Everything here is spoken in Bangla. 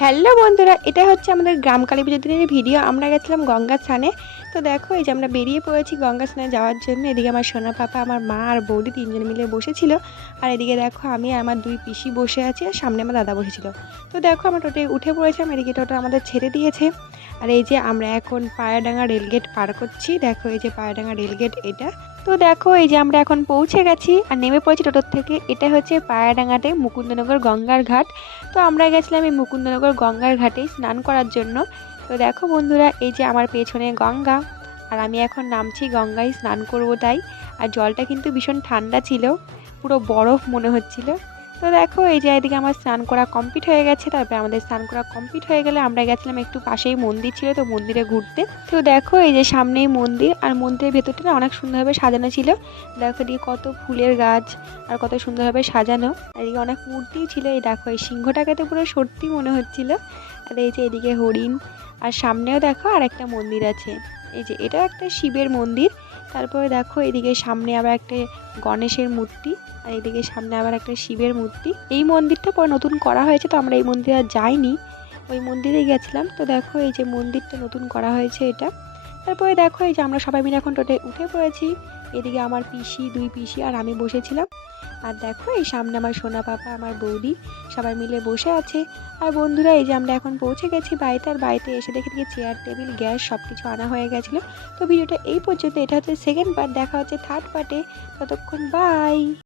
হ্যালো বন্ধুরা, এটা হচ্ছে আমাদের গ্রাম কালী পুজোর দিনের ভিডিও। আমরা গেছিলাম গঙ্গা স্নানে। তো দেখো এই যে আমরা বেরিয়ে পড়েছি গঙ্গা স্নানে যাওয়ার জন্য। এদিকে আমার সোনা পাপা, আমার মা আর বৌদি তিনজন মিলে বসেছিল। আর এদিকে দেখো আমি আর আমার দুই পিসি বসে আছি, আর সামনে আমার দাদা বসেছিল। তো দেখো আমরা টোটো উঠে পড়েছিলাম, এদিকে টোটো আমাদের ছেড়ে দিয়েছে। আর এই যে আমরা এখন পায়রাডাঙ্গা রেলগেট পার করছি। দেখো এই যে পায়রাডাঙ্গা রেলগেট এটা। তো দেখো এই যে আমরা এখন পৌঁছে গেছি আর নেমে পড়েছি টোটোর থেকে। এটা হচ্ছে পায়রাডাঙ্গাতে মুকুন্দনগর গঙ্গার ঘাট। তো আমরা গেছিলাম এই মুকুন্দনগর গঙ্গার ঘাটেই স্নান করার জন্য। তো দেখো বন্ধুরা, এই যে আমার পেছনে গঙ্গা, আর আমি এখন নামছি গঙ্গায় স্নান করব তাই। আর জলটা কিন্তু ভীষণ ঠান্ডা ছিল, পুরো বরফ মনে হচ্ছিল। তো দেখো এই যে এদিকে আমার স্নান করা কমপ্লিট হয়ে গেছে। তারপরে আমাদের স্নান করা কমপ্লিট হয়ে গেলে আমরা গেছিলাম একটু পাশেই মন্দির ছিল, তো মন্দিরে ঘুরতে। তো দেখো এই যে সামনেই মন্দির, আর মন্দিরের ভেতরটা না অনেক সুন্দরভাবে সাজানো ছিল। দেখো এদিকে কত ফুলের গাছ আর কত সুন্দরভাবে সাজানো। আর এদিকে অনেক মূর্তিই ছিল। এই দেখো এই সিংহটাকে তো পুরো সত্যি মনে হচ্ছিল। আর এই যে এদিকে হরিণ, আর সামনেও দেখো আর একটা মন্দির আছে। এই যে এটা একটা শিবের মন্দির। তারপরে দেখো এদিকে সামনে আবার একটা গণেশের মূর্তি, আর এদিকে সামনে আবার একটা শিবের মূর্তি। এই মন্দিরটা পরে নতুন করা হয়েছে, তো আমরা এই মন্দিরে আর যাইনি, ওই মন্দিরেই গেছিলাম। তো দেখো এই যে মন্দিরটা নতুন করা হয়েছে এটা। তারপরে দেখো এই যে আমরা সবাই মিলে এখন টোটোয় উঠে পড়েছি। এদিকে আমার পিসি, দুই পিসি আর আমি বসেছিলাম। আর দেখো এই সামনে আমার সোনা পাপা, আমার বৌদি সবাই মিলে বসে আছে। আর বন্ধুরা এই যে আমরা এখন পৌঁছে গেছি বাড়িতে। আর বাড়িতে এসে দেখে চেয়ার টেবিল গ্যাস সব কিছু আনা হয়ে গেছিলো। তো ভিডিওটা এই পর্যন্ত। এটা হচ্ছে সেকেন্ড পার্ট, দেখা হচ্ছে থার্ড পার্টে। ততক্ষণ বাই।